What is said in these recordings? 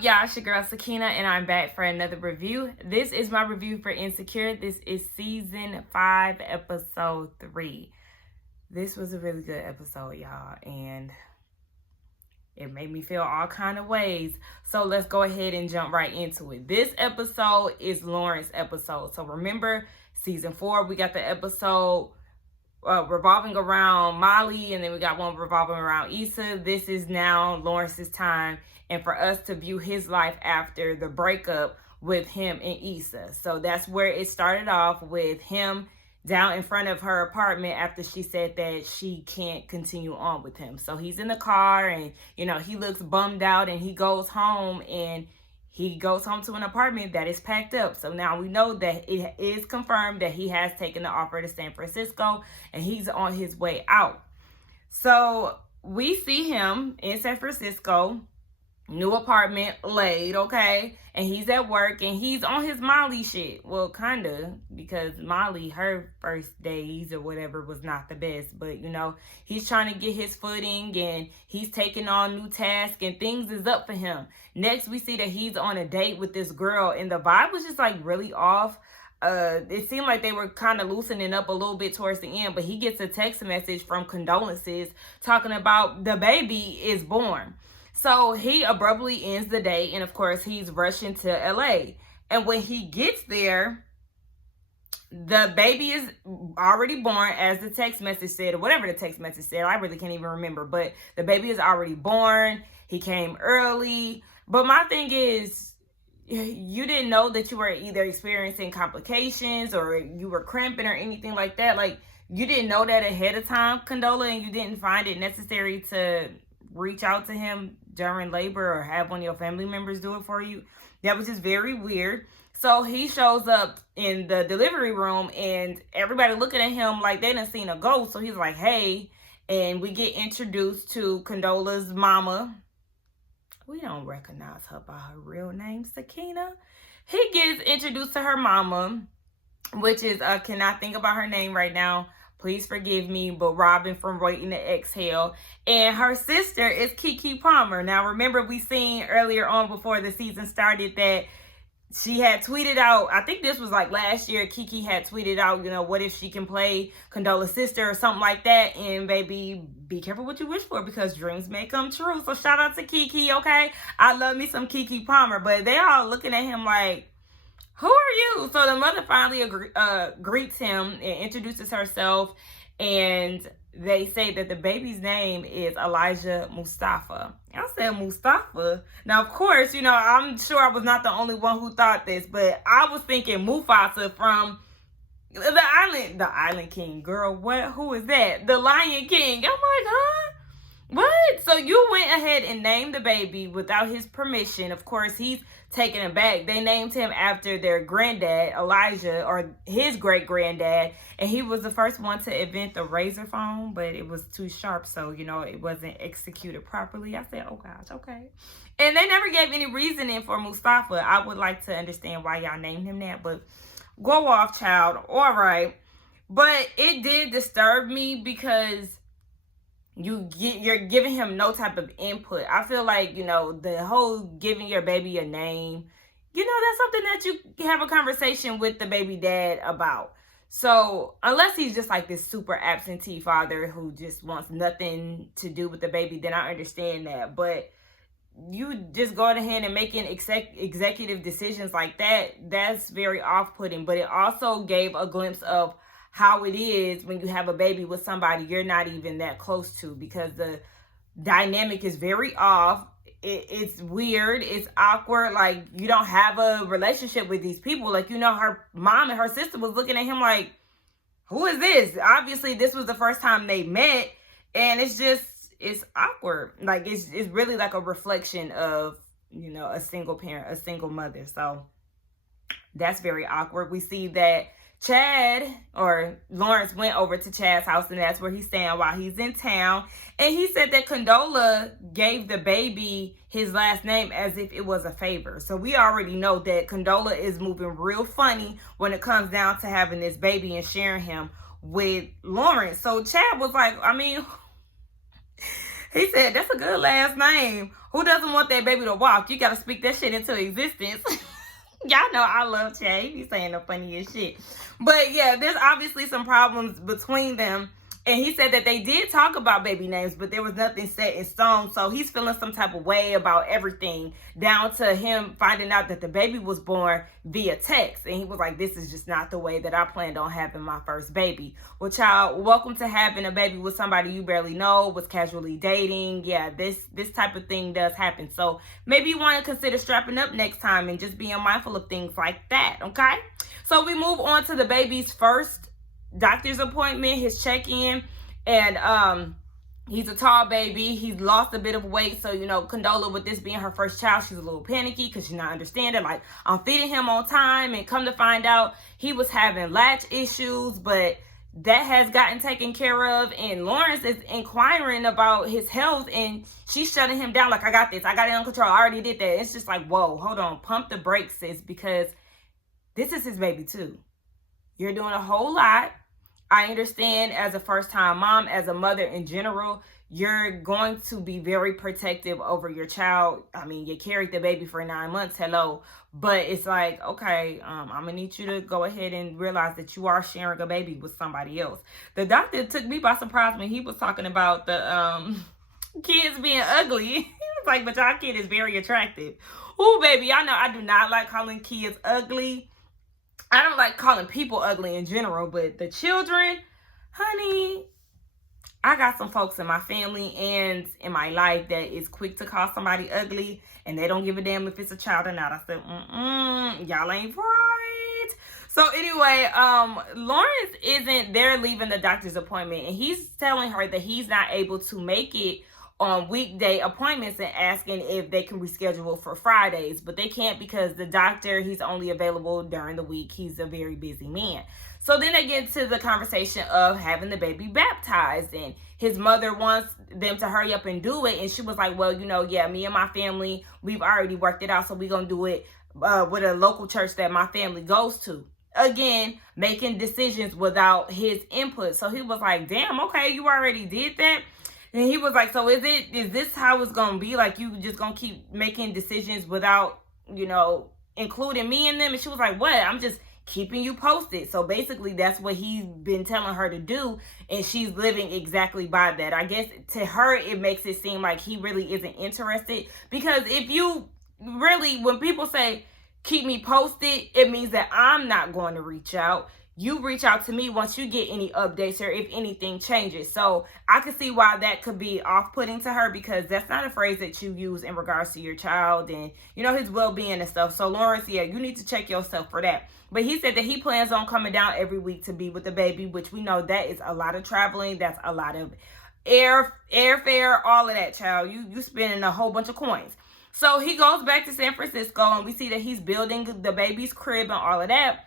up, y'all? It's your girl Sakina, and I'm back for another review. This is my review for Insecure. This is season 5, episode 3. This was a really good episode, y'all, and it made me feel all kind of ways. So let's go ahead and jump right into it. This episode is Lawrence's episode. So remember, season 4, we got the episode revolving around Molly, and then we got one revolving around Issa. This is now Lawrence's time, and for us to view his life after the breakup with him and Issa. So that's where it started off, with him down in front of her apartment after she said that she can't continue on with him. So he's in the car, and he looks bummed out, and he goes home, and he goes home to an apartment that is packed up. So now we know that it is confirmed that he has taken the offer to San Francisco, and he's on his way out. So we see him in San Francisco, new apartment laid, okay? And he's at work, and he's on his Molly shit. Well, kind of, because Molly, her first days or whatever was not the best. But, he's trying to get his footing, and he's taking on new tasks, and things is up for him. Next, we see that he's on a date with this girl, and the vibe was just, really off. It seemed like they were kind of loosening up a little bit towards the end, but he gets a text message from Condolences talking about the baby is born. So he abruptly ends the date, and of course he's rushing to LA. And when he gets there, the baby is already born, as the text message said, or whatever the text message said. I really can't even remember, but the baby is already born. He came early. But my thing is, you didn't know that you were either experiencing complications or you were cramping or anything like that. You didn't know that ahead of time, Condola, and you didn't find it necessary to reach out to him during labor or have one of your family members do it for you. That was just very weird. So he shows up in the delivery room, and everybody looking at him like they done seen a ghost. So he's like, hey, and we get introduced to Condola's mama. We don't recognize her by her real name, Sakina. He gets introduced to her mama, which is, cannot think about her name right now. Please forgive me, but Robin from Waiting to Exhale. And her sister is Keke Palmer. Now, remember, we seen earlier on before the season started that she had tweeted out, I think this was last year, Keke had tweeted out, what if she can play Condola's sister or something like that? And baby, be careful what you wish for, because dreams may come true. So shout out to Keke, okay? I love me some Keke Palmer. But they all looking at him like, who are you? So the mother finally greets him and introduces herself, and they say that the baby's name is Elijah Mustafa. I said Mustafa. Now, of course, I'm sure I was not the only one who thought this, but I was thinking Mufasa from the Island King. Girl, what? Who is that? The Lion King. I'm like, huh? What? So you went ahead and named the baby without his permission. Of course, he's taken aback. They named him after their granddad, Elijah, or his great-granddad, and he was the first one to invent the razor phone, but it was too sharp, so, it wasn't executed properly. I said, oh, gosh, okay. And they never gave any reasoning for Mustafa. I would like to understand why y'all named him that, but go off, child. All right. But it did disturb me because you're giving him no type of input. I feel like, the whole giving your baby a name, that's something that you have a conversation with the baby dad about. So unless he's just this super absentee father who just wants nothing to do with the baby, then I understand that. But you just going ahead and making executive decisions like that, that's very off-putting. But it also gave a glimpse of how it is when you have a baby with somebody you're not even that close to, because the dynamic is very off. It's weird. It's awkward. You don't have a relationship with these people. Her mom and her sister was looking at him like, who is this? Obviously, this was the first time they met, and it's awkward. It's really a reflection of, a single parent, a single mother. So that's very awkward. We see that Chad, or Lawrence, went over to Chad's house, and that's where he's staying while he's in town. And he said that Condola gave the baby his last name as if it was a favor. So we already know that Condola is moving real funny when it comes down to having this baby and sharing him with Lawrence. So Chad was like, He said, that's a good last name. Who doesn't want that baby to walk? You got to speak that shit into existence. Y'all know I love Chad. He's saying the funniest shit. But yeah, there's obviously some problems between them. And he said that they did talk about baby names, but there was nothing set in stone. So he's feeling some type of way about everything, down to him finding out that the baby was born via text. And he was like, this is just not the way that I planned on having my first baby. Well, child, welcome to having a baby with somebody you barely know, was casually dating. Yeah, this type of thing does happen. So maybe you want to consider strapping up next time and just being mindful of things like that, okay? So we move on to the baby's first doctor's appointment, his check-in, and he's a tall baby. He's lost a bit of weight, so Condola, with this being her first child, she's a little panicky because she's not understanding, like, I'm feeding him on time, and come to find out he was having latch issues, but that has gotten taken care of. And Lawrence is inquiring about his health, and she's shutting him down like, I got this, I got it under control, I already did that. It's just like, whoa, hold on, pump the brakes, sis, because this is his baby too. You're doing a whole lot. I understand, as a first-time mom, as a mother in general, you're going to be very protective over your child. I mean, you carried the baby for 9 months, hello. But it's like, okay, I'm going to need you to go ahead and realize that you are sharing a baby with somebody else. The doctor took me by surprise when he was talking about the kids being ugly. He was like, but y'all kid is very attractive. Ooh, baby, I know I do not like calling kids ugly. I don't like calling people ugly in general, but the children, honey, I got some folks in my family and in my life that is quick to call somebody ugly, and they don't give a damn if it's a child or not. I said, y'all ain't right. So anyway, Lawrence isn't there leaving the doctor's appointment, and he's telling her that he's not able to make it on weekday appointments and asking if they can reschedule for Fridays, but they can't because the doctor, he's only available during the week. He's a very busy man. So then they get to the conversation of having the baby baptized, and his mother wants them to hurry up and do it. And she was like, well, yeah, me and my family, we've already worked it out. So we're going to do it with a local church that my family goes to. Again, making decisions without his input. So he was like, damn, okay, you already did that. And he was like, so is this how it's going to be? Like, you just going to keep making decisions without, including me in them? And she was like, what? I'm just keeping you posted. So basically, that's what he's been telling her to do. And she's living exactly by that. I guess to her, it makes it seem like he really isn't interested. Because if you really, when people say, keep me posted, it means that I'm not going to reach out. You reach out to me once you get any updates or if anything changes. So I can see why that could be off-putting to her, because that's not a phrase that you use in regards to your child and, his well-being and stuff. So Lawrence, yeah, you need to check yourself for that. But he said that he plans on coming down every week to be with the baby, which we know that is a lot of traveling. That's a lot of airfare, all of that, child. You spending a whole bunch of coins. So he goes back to San Francisco, and we see that he's building the baby's crib and all of that.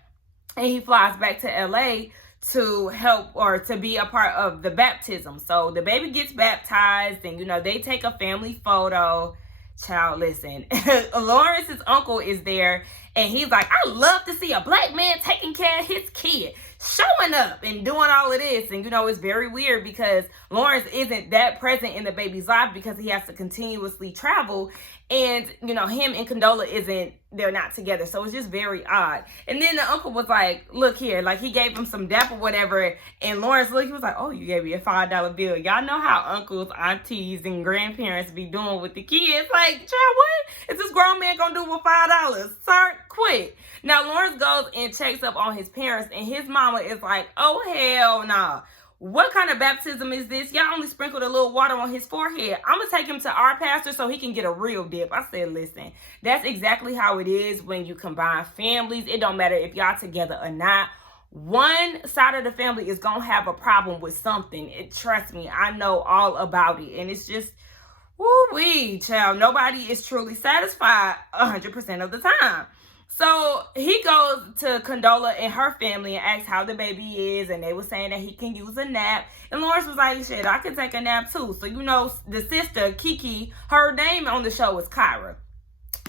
And he flies back to LA to help or to be a part of the baptism. So the baby gets baptized, and, they take a family photo. Child, listen, Lawrence's uncle is there, and he's like, I love to see a black man taking care of his kid, showing up and doing all of this. And, it's very weird because Lawrence isn't that present in the baby's life because he has to continuously travel. And, him and Condola they're not together. So it's just very odd. And then the uncle was like, look here, like he gave him some dap or whatever. And Lawrence looked, he was like, oh, you gave me a $5 bill. Y'all know how uncles, aunties, and grandparents be doing with the kids. Like, child, what is this grown man gonna do with $5? Sir, quit. Now, Lawrence goes and checks up on his parents, and his mama is like, oh, hell nah. What kind of baptism is this? Y'all only sprinkled a little water on his forehead. I'm going to take him to our pastor so he can get a real dip. I said, listen, that's exactly how it is when you combine families. It don't matter if y'all together or not. One side of the family is going to have a problem with something. Trust me, I know all about it. And it's just, woo-wee, child. Nobody is truly satisfied 100% of the time. So he goes to Condola and her family and asks how the baby is, and they were saying that he can use a nap. And Lawrence was like, shit, I can take a nap too. So, the sister, Kiki, her name on the show is Kyra.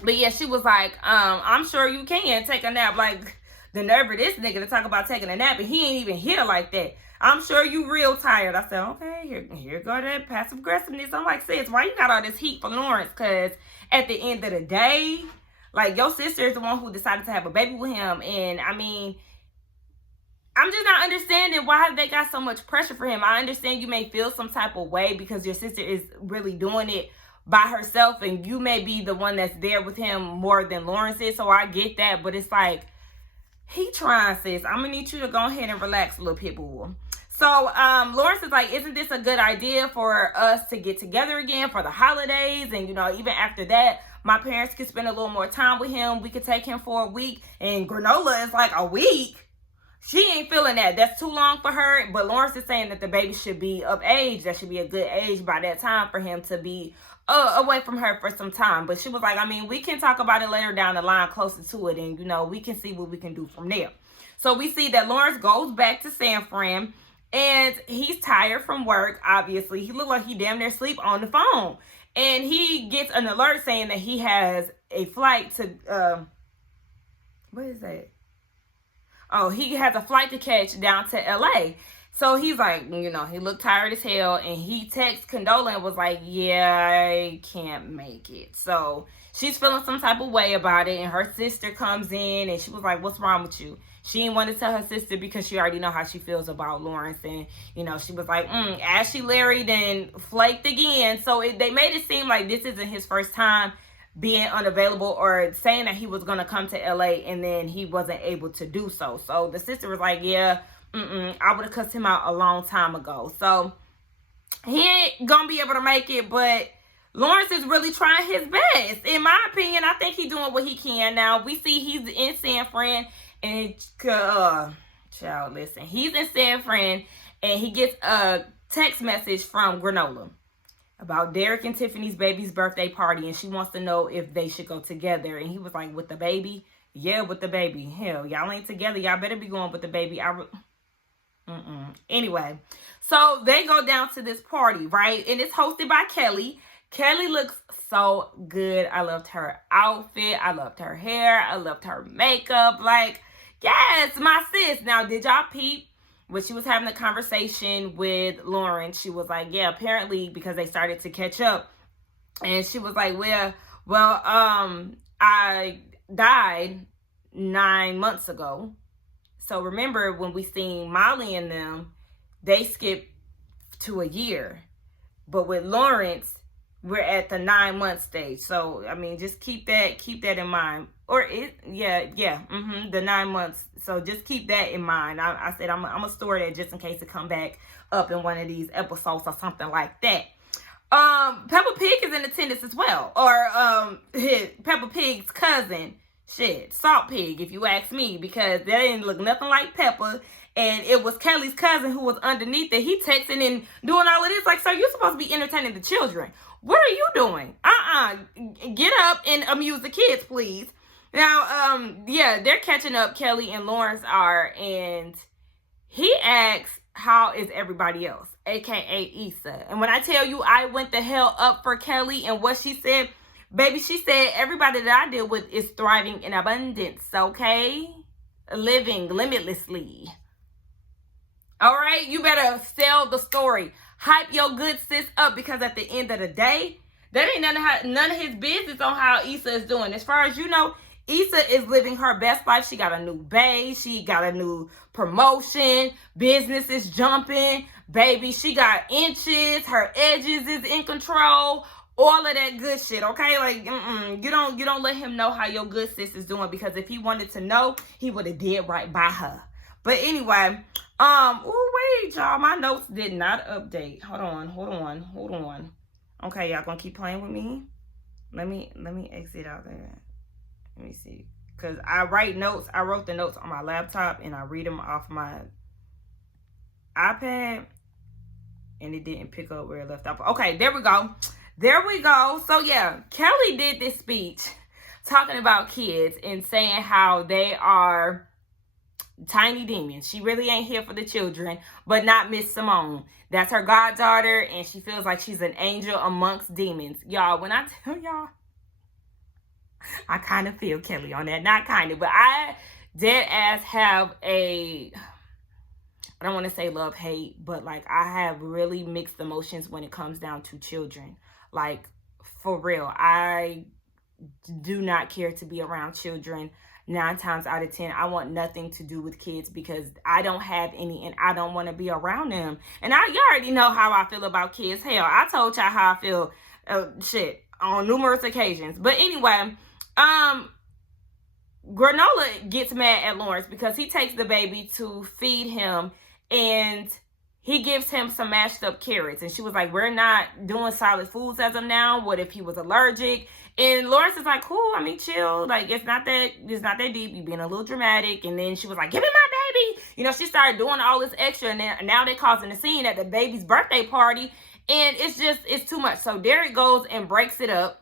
But yeah, she was like, I'm sure you can take a nap. Like, the nerve of this nigga to talk about taking a nap, and he ain't even here like that. I'm sure you real tired. I said, okay, here go that passive aggressiveness. I'm like, sis, why you got all this heat for Lawrence? Because at the end of the day, like, your sister is the one who decided to have a baby with him. And I mean, I'm just not understanding why they got so much pressure for him. I understand you may feel some type of way because your sister is really doing it by herself, and you may be the one that's there with him more than Lawrence is. So I get that, but it's like, he trying, sis. I'm gonna need you to go ahead and relax, little pit bull. So Lawrence is like, isn't this a good idea for us to get together again for the holidays? And, you know, even after that, my parents could spend a little more time with him. We could take him for a week. And Granola is like, a week? She ain't feeling that. That's too long for her. But Lawrence is saying that the baby should be of age. That should be a good age by that time for him to be away from her for some time. But she was like, I mean, we can talk about it later down the line, closer to it. And, you know, we can see what we can do from there. So we see that Lawrence goes back to San Fran. And he's tired from work, obviously. He looked like he damn near sleep on the phone. And he gets an alert saying that he has a flight to, what is that? Oh, he has a flight to catch down to LA. So he's like, you know, he looked tired as hell. And he texts Condola and was like, yeah, I can't make it. So she's feeling some type of way about it. And her sister comes in and she was like, what's wrong with you? She didn't want to tell her sister because she already know how she feels about Lawrence. And, you know, she was like, Ashley Larry then flaked again. So they made it seem like this isn't his first time being unavailable or saying that he was going to come to LA and then he wasn't able to do so. So the sister was like, yeah, I would have cussed him out a long time ago. So he ain't going to be able to make it, but Lawrence is really trying his best. In my opinion, I think he's doing what he can. Now, we see he's in San Fran. And, child, listen. He's in San Fran, and he gets a text message from Granola about Derek and Tiffany's baby's birthday party, and she wants to know if they should go together. And he was like, with the baby? Yeah, with the baby. Hell, y'all ain't together. Y'all better be going with the baby. Anyway, so they go down to this party, right? And it's hosted by Kelly. Kelly looks so good. I loved her outfit. I loved her hair. I loved her makeup. Like, yes, my sis. Now, did y'all peep when she was having a conversation with Lawrence? She was like, yeah, apparently because they started to catch up. And she was like, well, I died 9 months ago. So remember when we seen Molly and them, they skipped to a year. But with Lawrence, we're at the 9 month stage. So, I mean, just keep that in mind. Or the 9 months. So just keep that in mind. I said I'm gonna store that just in case it come back up in one of these episodes or something like that. Peppa Pig is in attendance as well. Or Peppa Pig's cousin. Salt Pig, if you ask me, because that didn't look nothing like Peppa. And it was Kelly's cousin who was underneath it. He texting and doing all of this. Like, sir, you're supposed to be entertaining the children. What are you doing? Get up and amuse the kids, please. Now, they're catching up. Kelly and Lawrence are. And he asks, how is everybody else? AKA Issa. And when I tell you I went the hell up for Kelly and what she said, baby, she said everybody that I deal with is thriving in abundance, okay? Living limitlessly. All right? You better sell the story. Hype your good sis up, because at the end of the day, that ain't none of his business on how Issa is doing. As far as you know, Issa is living her best life. She got a new bae. She got a new promotion. Business is jumping. Baby, she got inches. Her edges is in control. All of that good shit, okay? Like, you don't let him know how your good sis is doing, because if he wanted to know, he would have did right by her. But anyway, wait, y'all, my notes did not update. Hold on. Okay, y'all gonna keep playing with me? Let me exit out there. Let me see, because I wrote the notes on my laptop and I read them off my iPad, and it didn't pick up where it left off. Okay, there we go. So yeah, Kelly did this speech talking about kids and saying how they are tiny demons. She really ain't here for the children, but not Miss Simone. That's her goddaughter, and she feels like she's an angel amongst demons. Y'all, when I tell y'all, I kind of feel Kelly on that. Not kind of, but I dead ass have a I don't want to say love, hate, but like I have really mixed emotions when it comes down to children. Like, for real, I do not care to be around children. 9 times out of 10, I want nothing to do with kids because I don't have any and I don't want to be around them. And y'all already know how I feel about kids. Hell, I told y'all how I feel on numerous occasions. But anyway, Granola gets mad at Lawrence because he takes the baby to feed him and he gives him some mashed up carrots. And she was like, we're not doing solid foods as of now. What if he was allergic? And Lawrence is like, cool, I mean, chill. Like, it's not that deep. You're being a little dramatic. And then she was like, give me my baby. You know, she started doing all this extra. And then now they're causing a scene at the baby's birthday party. And it's too much. So Derek goes and breaks it up.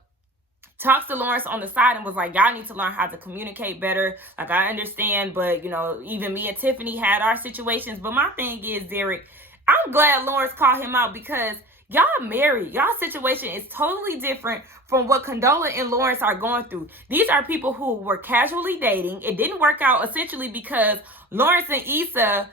Talks to Lawrence on the side and was like, y'all need to learn how to communicate better. Like, I understand, but, you know, even me and Tiffany had our situations. But my thing is, Derek, I'm glad Lawrence called him out because y'all married. Y'all situation is totally different from what Condola and Lawrence are going through. These are people who were casually dating. It didn't work out essentially because Lawrence and Issa,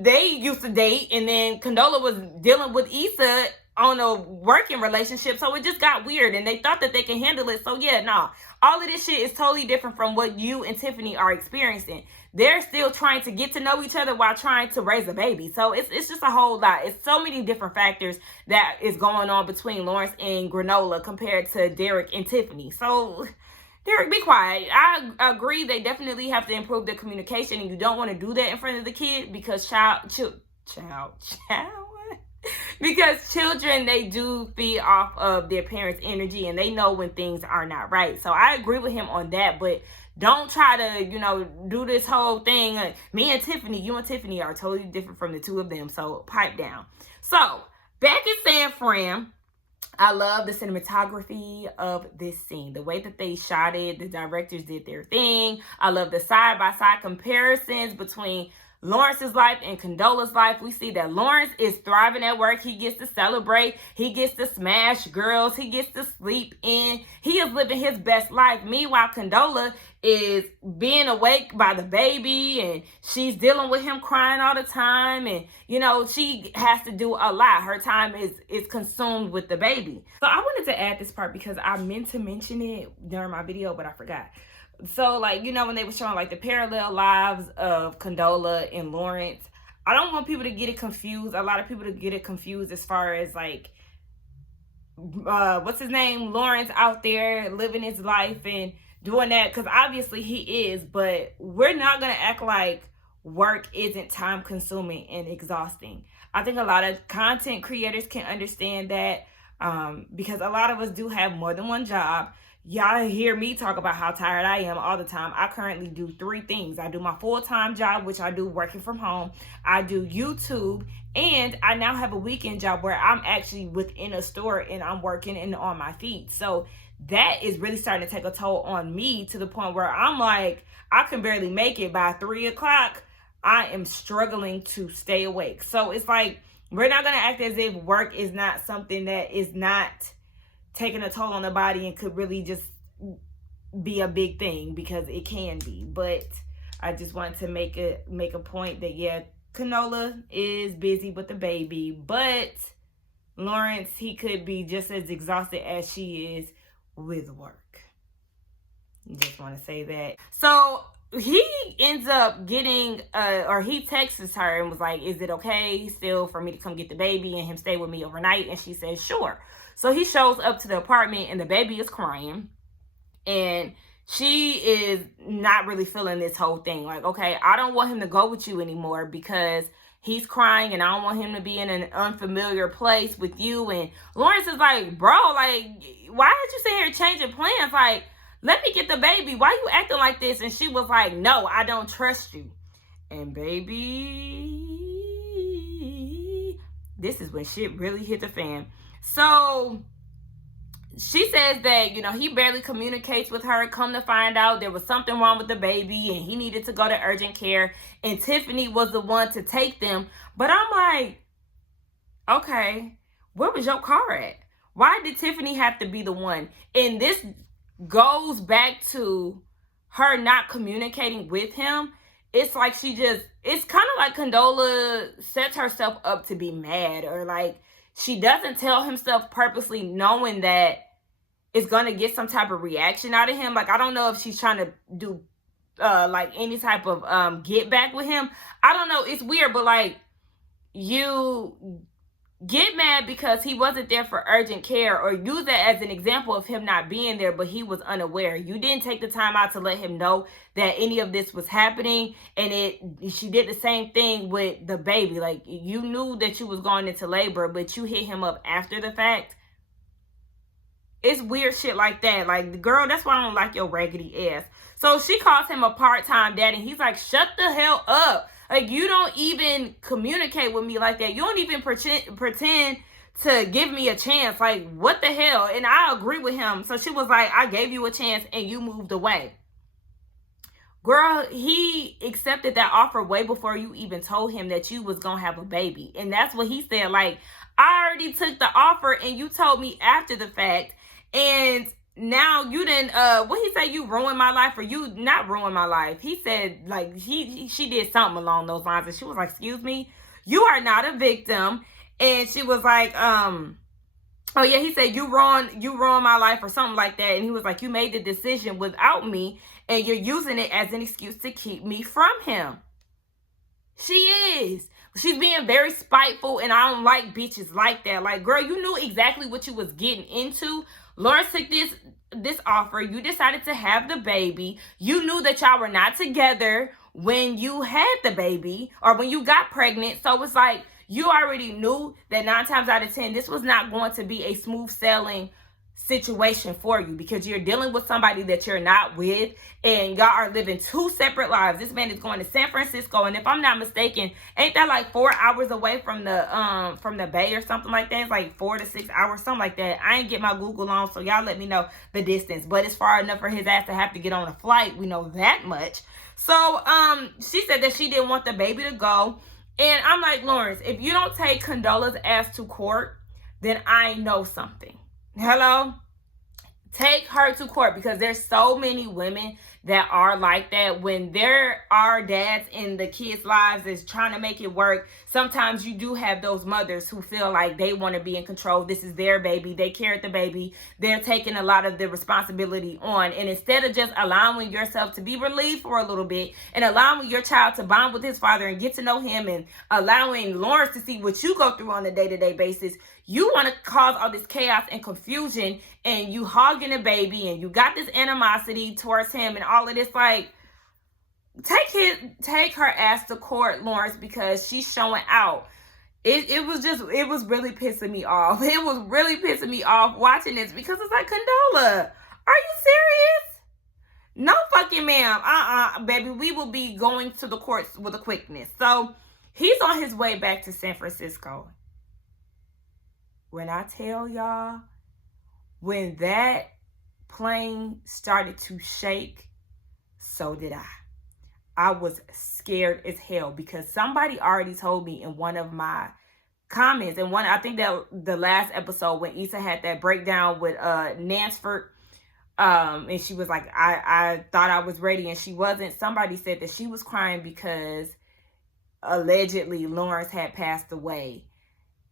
they used to date, and then Condola was dealing with Issa on a working relationship, so it just got weird, and they thought that they can handle it. So yeah, nah, all of this shit is totally different from what you and Tiffany are experiencing. They're still trying to get to know each other while trying to raise a baby. So it's just a whole lot. It's so many different factors that is going on between Lawrence and Granola compared to Derek and Tiffany. So Derek, be quiet. I agree they definitely have to improve their communication, and you don't want to do that in front of the kid because because children, they do feed off of their parents' energy and they know when things are not right. So I agree with him on that, but don't try to, you know, do this whole thing. Me and Tiffany, you and Tiffany are totally different from the two of them. So pipe down. So back in San Fran, I love the cinematography of this scene. The way that they shot it, the directors did their thing. I love the side-by-side comparisons between Lawrence's life and Condola's life. We see that Lawrence is thriving at work. He gets to celebrate. He gets to smash girls. He gets to sleep in. He is living his best life. Meanwhile, Condola is being awake by the baby, and she's dealing with him crying all the time. And, you know, she has to do a lot. Her time is consumed with the baby. So I wanted to add this part because I meant to mention it during my video, but I forgot. So, like, you know, when they were showing, like, the parallel lives of Condola and Lawrence, I don't want people to get it confused. A lot of people to get it confused as far as, like, what's his name? Lawrence out there living his life and doing that, because obviously he is, but we're not going to act like work isn't time-consuming and exhausting. I think a lot of content creators can understand that because a lot of us do have more than one job. Y'all hear me talk about how tired I am all the time. I currently do 3 things. I do my full-time job, which I do working from home. I do YouTube, and I now have a weekend job where I'm actually within a store and I'm working and on my feet. So that is really starting to take a toll on me to the point where I'm like, I can barely make it by 3 o'clock. I am struggling to stay awake. So it's like, we're not going to act as if work is not something that is not taking a toll on the body and could really just be a big thing, because it can be. But I just wanted to make a point that, yeah, Condola is busy with the baby, but Lawrence, he could be just as exhausted as she is with work. Just want to say that. So he ends up getting or he texts her and was like, is it okay still for me to come get the baby and him stay with me overnight? And she says sure. So he shows up to the apartment and the baby is crying, and she is not really feeling this whole thing. Like, okay, I don't want him to go with you anymore because he's crying and I don't want him to be in an unfamiliar place with you. And Lawrence is like, bro, like, why did you sit here changing plans? Like, let me get the baby. Why you acting like this? And she was like, no, I don't trust you. And baby, this is when shit really hit the fan. So she says that, you know, he barely communicates with her. Come to find out, there was something wrong with the baby and he needed to go to urgent care. And Tiffany was the one to take them. But I'm like, okay, where was your car at? Why did Tiffany have to be the one? And this goes back to her not communicating with him. it's like it's kind of like Condola sets herself up to be mad, or like she doesn't tell himself purposely knowing that it's going to get some type of reaction out of him. Like, I don't know if she's trying to do like any type of get back with him. I don't know. It's weird, but like, you get mad because he wasn't there for urgent care, or use that as an example of him not being there, but he was unaware. You didn't take the time out to let him know that any of this was happening. And she did the same thing with the baby. Like, you knew that you was going into labor, but you hit him up after the fact. It's weird shit like that. Like, the girl, that's why I don't like your raggedy ass. So she calls him a part-time dad, and he's like, shut the hell up. Like, you don't even communicate with me like that. You don't even pretend to give me a chance. Like, what the hell? And I agree with him. So she was like, I gave you a chance and you moved away. Girl, he accepted that offer way before you even told him that you was going to have a baby. And that's what he said. Like, I already took the offer and you told me after the fact. And now you didn't, what he said, you ruined my life, or you not ruined my life. He said, like, she did something along those lines. And she was like, excuse me, you are not a victim. And she was like, oh yeah, he said, you ruined my life, or something like that. And he was like, you made the decision without me, and you're using it as an excuse to keep me from him. She is. She's being very spiteful, and I don't like bitches like that. Like, girl, you knew exactly what you was getting into. Lawrence took this offer. You decided to have the baby. You knew that y'all were not together when you had the baby, or when you got pregnant. So it's like, you already knew that 9 times out of 10, this was not going to be a smooth sailing situation for you, because you're dealing with somebody that you're not with, and y'all are living 2 separate lives. This man is going to San Francisco, and if I'm not mistaken, ain't that like 4 hours away from the Bay or something like that? It's like 4 to 6 hours, something like that. I ain't get my Google on, so y'all let me know the distance, but it's far enough for his ass to have to get on a flight. We know that much. So she said that she didn't want the baby to go, and I'm like, Lawrence, if you don't take Condola's ass to court, then I know something. Hello? Take her to court, because there's so many women that are like that. When there are dads in the kids' lives that's trying to make it work, sometimes you do have those mothers who feel like they want to be in control. This is their baby. They carried the baby. They're taking a lot of the responsibility on. And instead of just allowing yourself to be relieved for a little bit, and allowing your child to bond with his father and get to know him, and allowing Lawrence to see what you go through on a day-to-day basis, you want to cause all this chaos and confusion, and you hogging a baby, and you got this animosity towards him and all of this. Like, take her ass to court, Lawrence, because she's showing out. It was really pissing me off. It was really pissing me off watching this, because it's like, Condola, are you serious? No fucking ma'am. Baby, we will be going to the courts with a quickness. So he's on his way back to San Francisco. When I tell y'all, when that plane started to shake, so did I. I was scared as hell, because somebody already told me in one of my comments, and I think that the last episode when Issa had that breakdown with Nansford, and she was like, I thought I was ready, and she wasn't. Somebody said that she was crying because allegedly Lawrence had passed away,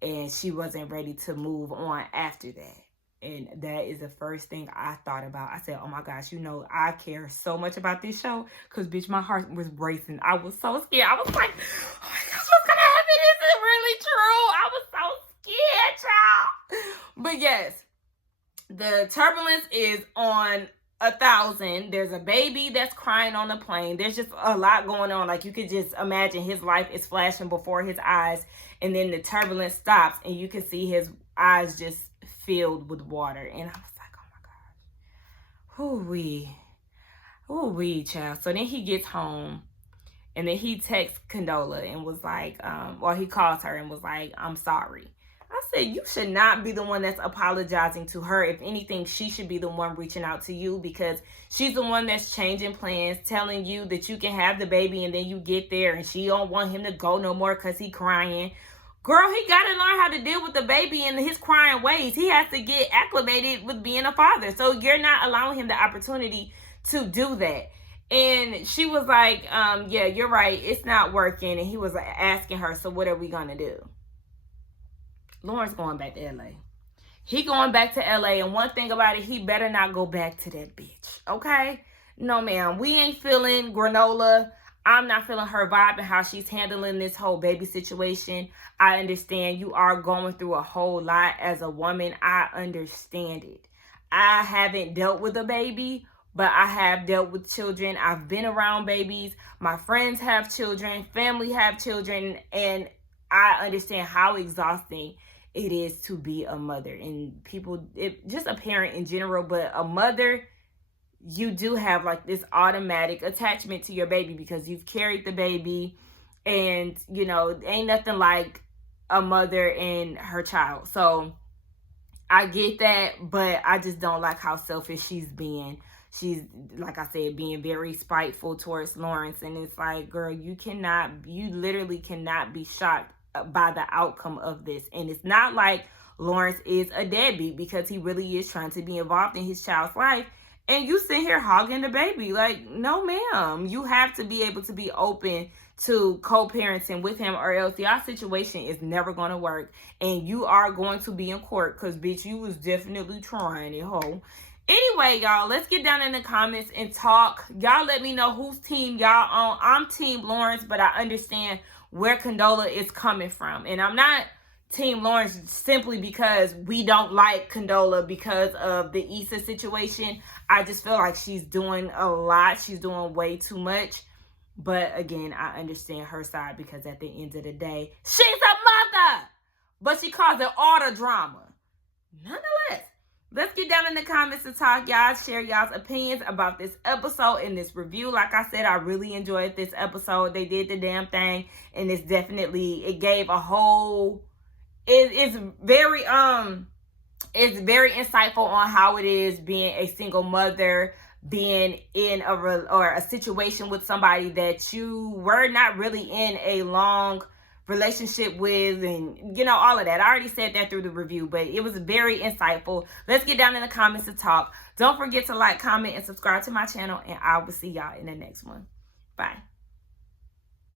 and she wasn't ready to move on after that. And that is the first thing I thought about. I said, oh my gosh, you know, I care so much about this show, because bitch, my heart was racing. I was so scared. I was like, oh my gosh, what's gonna happen? Is it really true? I was so scared, child. But yes, the turbulence is on 1,000. There's a baby that's crying on the plane. There's just a lot going on. Like, you could just imagine his life is flashing before his eyes, and then the turbulence stops, and you can see his eyes just filled with water. And I was like, oh my gosh, ooh-wee, child. So then he gets home, and then he texts Condola and was like, he calls her and was like, I'm sorry. I said, you should not be the one that's apologizing to her. If anything, she should be the one reaching out to you, because she's the one that's changing plans, telling you that you can have the baby, and then you get there and she don't want him to go no more because he crying. Girl, he got to learn how to deal with the baby and his crying ways. He has to get acclimated with being a father. So you're not allowing him the opportunity to do that. And she was like, yeah, you're right, it's not working. And he was like asking her, so what are we gonna do? Lawrence going back to LA. He going back to LA, and one thing about it, he better not go back to that bitch, okay? No, ma'am. We ain't feeling Granola. I'm not feeling her vibe and how she's handling this whole baby situation. I understand you are going through a whole lot as a woman. I understand it. I haven't dealt with a baby, but I have dealt with children. I've been around babies. My friends have children. Family have children. And I understand how exhausting it is to be a mother, and people, just a parent in general, but a mother, you do have like this automatic attachment to your baby because you've carried the baby, and you know, ain't nothing like a mother and her child. So I get that, but I just don't like how selfish she's being. She's, like I said, being very spiteful towards Lawrence, and it's like, girl, you literally cannot be shocked by the outcome of this. And it's not like Lawrence is a deadbeat, because he really is trying to be involved in his child's life, and you sit here hogging the baby. Like, no ma'am, you have to be able to be open to co-parenting with him, or else y'all situation is never going to work, and you are going to be in court, because bitch, you was definitely trying it, ho. Anyway, y'all, let's get down in the comments and talk. Y'all let me know whose team y'all on. I'm team Lawrence, but I understand where Condola is coming from. And I'm not team Lawrence simply because we don't like Condola because of the Issa situation. I just feel like she's doing a lot. She's doing way too much. But again, I understand her side, because at the end of the day, she's a mother. But she causing all the drama. Nonetheless, let's get down in the comments to talk, y'all. Share y'all's opinions about this episode and this review. Like I said, I really enjoyed this episode. They did the damn thing, and it's definitely, it gave a whole, it's very insightful on how it is being a single mother, being in a situation with somebody that you were not really in a long relationship with, and you know, all of that. I already said that through the review, but it was very insightful. Let's get down in the comments to talk. Don't forget to like, comment, and subscribe to my channel, and I will see y'all in the next one. Bye.